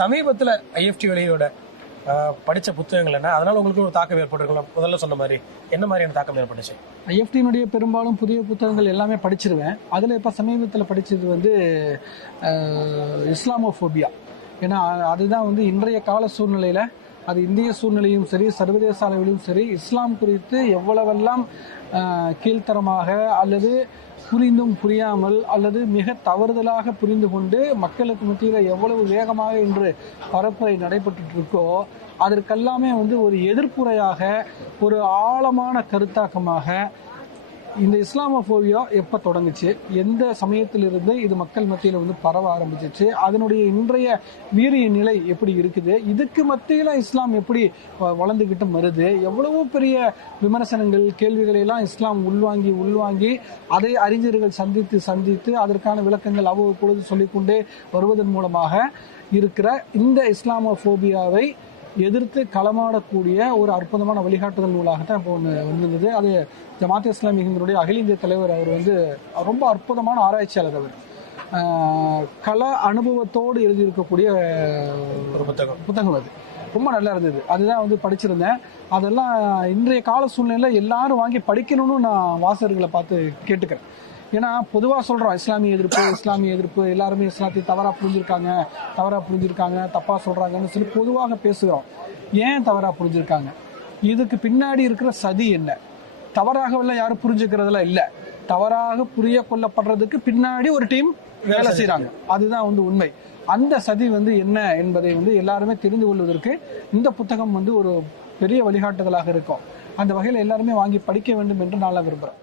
சமீபத்துல ஐஎஃப்டி வெளியோட படிச்ச புத்தகங்கள் என்ன, அதனால உங்களுக்கு ஒரு தாக்கம் ஏற்பட்டிருக்கலாம்? முதல்ல சொன்ன மாதிரி என்ன மாதிரியான தாக்கம் ஏற்பட்டுச்சு? ஐஎஃப்டியினுடைய பெரும்பாலும் புதிய புத்தகங்கள் எல்லாமே படிச்சிருவேன். அதில் இப்போ சமீபத்தில் படித்தது வந்து இஸ்லாமோஃபோபியா. ஏன்னா அதுதான் வந்து இன்றைய கால சூழ்நிலையில், அது இந்திய சூழ்நிலையும் சரி சர்வதேச அளவிலும் சரி, இஸ்லாம் குறித்து எவ்வளவெல்லாம் கீழ்த்தரமாக அல்லது புரிந்தும் புரியாமல் அல்லது மிக தவறுதலாக புரிந்து கொண்டு மக்களுக்கு மத்தியில் எவ்வளவு வேகமாக இன்று பரப்புரை நடைபெற்று இருக்கோ, அதற்கெல்லாமே வந்து ஒரு எதிர்ப்புரையாக, ஒரு ஆழமான கருத்தாக்கமாக இந்த இஸ்லாமோஃபோபியா எப்போ தொடங்குச்சு, எந்த சமயத்திலிருந்து இது மக்கள் மத்தியில் வந்து பரவ ஆரம்பிச்சிச்சு, அதனுடைய இன்றைய வீரிய நிலை எப்படி இருக்குது, இதுக்கு மத்தியில் இஸ்லாம் எப்படி வளர்ந்துக்கிட்டு வருது, எவ்வளவோ பெரிய விமர்சனங்கள் கேள்விகளை எல்லாம் இஸ்லாம் உள்வாங்கி அதை அறிஞர்கள் சந்தித்து அதற்கான விளக்கங்கள் அவ்வப்பொழுது சொல்லிக்கொண்டே வருவதன் மூலமாக இருக்கிற இந்த இஸ்லாமோஃபோபியாவை எதிர்த்து களமாடக்கூடிய ஒரு அற்புதமான வழிகாட்டுதல் நூலாகத்தான் இப்போ ஒன்று வந்திருந்தது. அது ஜமாத் இஸ்லாமியினுடைய அகில இந்திய தலைவர் அவர் வந்து ரொம்ப அற்புதமான ஆராய்ச்சியாளர். அவர் கள அனுபவத்தோடு எழுதியிருக்கக்கூடிய ஒரு புத்தகம் அது ரொம்ப நல்லா இருந்தது. அதுதான் வந்து படிச்சிருந்தேன். அதெல்லாம் இன்றைய கால சூழ்நிலையில் எல்லாரும் வாங்கி படிக்கணும்னு நான் வாசகர்களை பார்த்து கேட்டுக்கிறேன். ஏன்னா பொதுவாக சொல்கிறோம் இஸ்லாமிய எதிர்ப்பு, எல்லாருமே இஸ்லாத்தை தவறாக புரிஞ்சிருக்காங்க, தப்பாக சொல்கிறாங்கன்னு சொல்லி பொதுவாக பேசுகிறோம். ஏன் தவறாக புரிஞ்சிருக்காங்க? இதுக்கு பின்னாடி இருக்கிற சதி என்ன? தவறாகவெல்லாம் யாரும் புரிஞ்சுக்கிறதுல இல்லை. தவறாக புரிய கொள்ளப்படுறதுக்கு பின்னாடி ஒரு டீம் வேலை செய்கிறாங்க. அதுதான் வந்து உண்மை. அந்த சதி வந்து என்ன என்பதை வந்து எல்லாருமே தெரிந்து கொள்வதற்கு இந்த புத்தகம் வந்து ஒரு பெரிய வழிகாட்டுதலாக இருக்கும். அந்த வகையில் எல்லாருமே வாங்கி படிக்க வேண்டும் என்று நான் விரும்புகிறேன்.